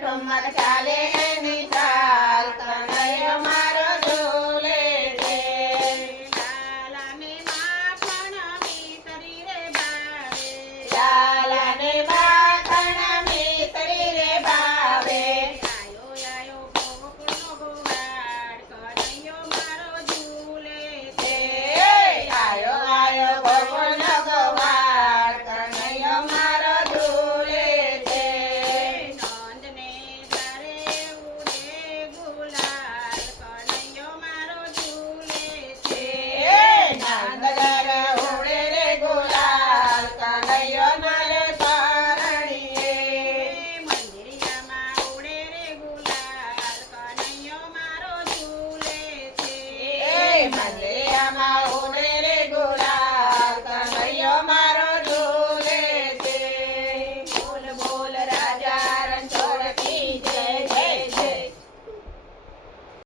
ઠુમર ચાલે એની ચાલ કનૈયો મારો ઝૂલે છે. લાલાને માખણ મિસરી રે ભાવે, લાલાને માખણ મિસરી રે ભાવે. આયો આયો ગોકુળનો ગોવાળ કનૈયો મારો ઝૂલે છે. આયો આયો ગોકુળનો ગોવાળ કનૈયો મારો ઝૂલે છે. નંદને તારે ઉડે ગુલાલ કનૈયો મારો ઝૂલે છે. નાંદગર ઉડે રે ગુલાલ કનૈયો મારે પરણીએ. મંદિરિયામાં ઉડે રે ગુલાલ કનૈયો મારો ઝૂલે છે. મંદિરિયામાં